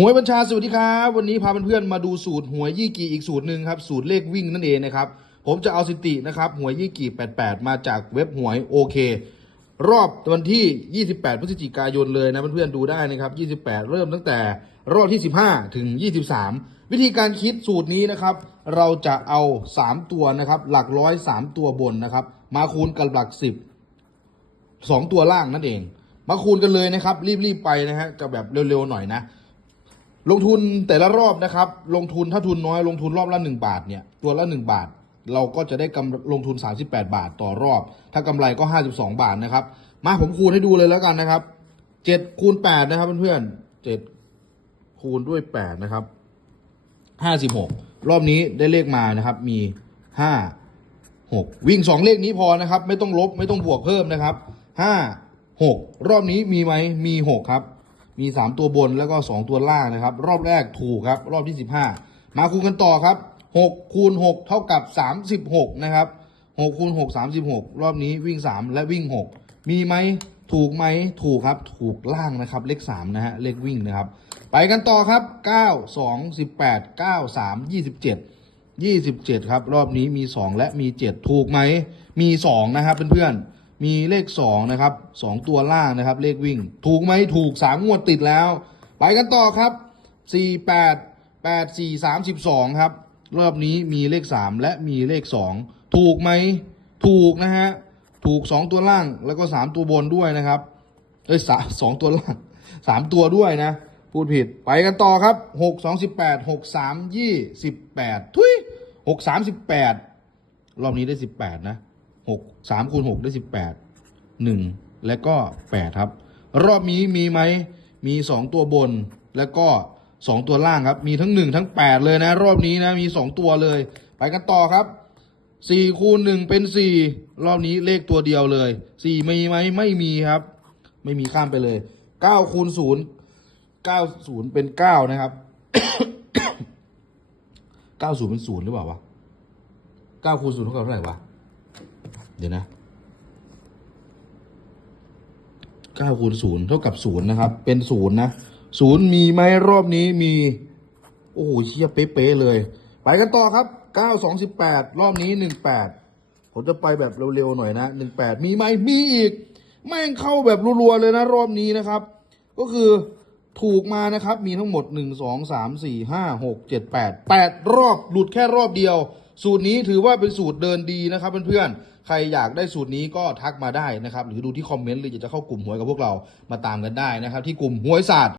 หวยบัญชาสวัสดีครับ วันนี้พาเพื่อนๆมาดูสูตรหวยยี่กีอีกสูตรหนึ่งครับ สูตรเลขวิ่งนั่นเองนะครับ ผมจะเอาสิตินะครับหวยยี่กี88 มาจากเว็บหวยโอเค รอบวันที่ 28 พฤศจิกายนเลยนะเพื่อนๆดูได้นะครับ 28 เริ่มตั้งแต่รอบที่ 15 ถึง 23 วิธีการคิดสูตรนี้นะครับ เราจะเอา 3 ตัวนะครับ หลักร้อย 3 ตัวบนนะครับ มาคูณกับหลัก 10 2 ตัวล่างนั่นเอง มาคูณกันเลยนะครับ รีบๆไปนะฮะจะแบบเร็วๆหน่อยนะ ลงทุนแต่ละรอบนะครับ ลงทุนถ้าทุนน้อยลงทุนรอบละ 1 บาทเนี่ยตัวละ 1 บาท เราก็จะได้กำลงทุน 38 บาทต่อรอบ ถ้ากำไรก็ 52 บาทนะครับ มาผมคูณให้ดูเลยแล้วกันนะครับ7คูณ8นะครับเพื่อนๆ7คูณด้วย8นะครับ56 รอบนี้ได้เลขมานะครับ มี 5 6 วิ่ง 2 เลขนี้พอนะครับ ไม่ต้องลบไม่ต้องบวกเพิ่มนะครับ 5 6 รอบนี้มีไหมมี 6 ครับ มี 3 ตัวบนแล้วก็ 2 ตัวล่างนะครับ รอบแรกถูกครับ รอบที่ 15 มาคูณกันต่อครับ6คูณ6เท่ากับ 36 นะครับ6คูณ6 36 รอบนี้วิ่ง 3 และวิ่ง 6 มีไหมถูกไหมถูกครับถูกล่างนะครับ เลข3นะฮะเลขวิ่งนะครับ ไปกันต่อครับ 9 2 18 9 3 27 27 ครับ รอบนี้มี 2 และมี 7 ถูกไหม มี 2 นะครับเพื่อนๆ มีเลข 2 นะครับ 2 ตัวล่างนะครับ เลขวิ่ง ถูกไหมถูก 3 งวดติดแล้ว ไปกันต่อครับ 48 8 4 32ครับ รอบนี้มีเลข 3 และมีเลข 2 ถูกไหมถูกนะฮะ ถูก 2 ตัวล่างแล้วก็ 3 ตัวบนด้วยนะครับเอ้ยสาสองตัวล่างสามตัวด้วยนะ พูดผิดไปกันต่อครับหกสองสิบแปดหกสามยี่สิบแปดทุยหกสามสิบแปดรอบนี้ได้สิบแปดนะ หกสามคูณหกได้สิบแปดหนึ่งและก็แปดครับ รอบนี้มีไหมมีสองตัวบนแล้วก็สองตัวล่างครับ มีทั้งหนึ่งทั้งแปดเลยนะ รอบนี้นะมีสองตัวเลย ไปกันต่อครับสี่คูณหนึ่งเป็นสี่รอบนี้เลขตัวเดียวเลยสี่มีไหมไม่มีครับ ไม่มีข้ามไปเลยเก้าคูณศูนย์เก้าศูนย์เป็นเก้านะครับเก้าศูนย์เป็นศูนย์หรือเปล่าวะเก้าคูณศูนย์เท่ากับเท่าไหร่วะ เดี๋ยวนะเก้าคูณศูนย์เท่ากับศูนย์นะครับ เป็นศูนย์นะศูนย์มีไหมรอบนี้มี โอ้โหเชี่ยเป๊ะเลย ไปกันต่อครับ9 2 18รอบนี้18ผมจะไปแบบเร็วๆหน่อยนะ18มีไหมมีอีก แม่งเข้าแบบรัวๆเลยนะ รอบนี้นะครับ ก็คือถูกมานะครับ มีทั้งหมด 1 2 3 4 5 6 7 8 8 รอบ หลุดแค่รอบเดียว สูตรนี้ถือว่าเป็นสูตรเดินดีนะครับเพื่อนๆ ใครอยากได้สูตรนี้ก็ทักมาได้นะครับ หรือดูที่คอมเมนต์หรืออยากจะเข้ากลุ่มหวยกับพวกเรามาตามกันได้นะครับ ที่กลุ่มหวยศาสตร์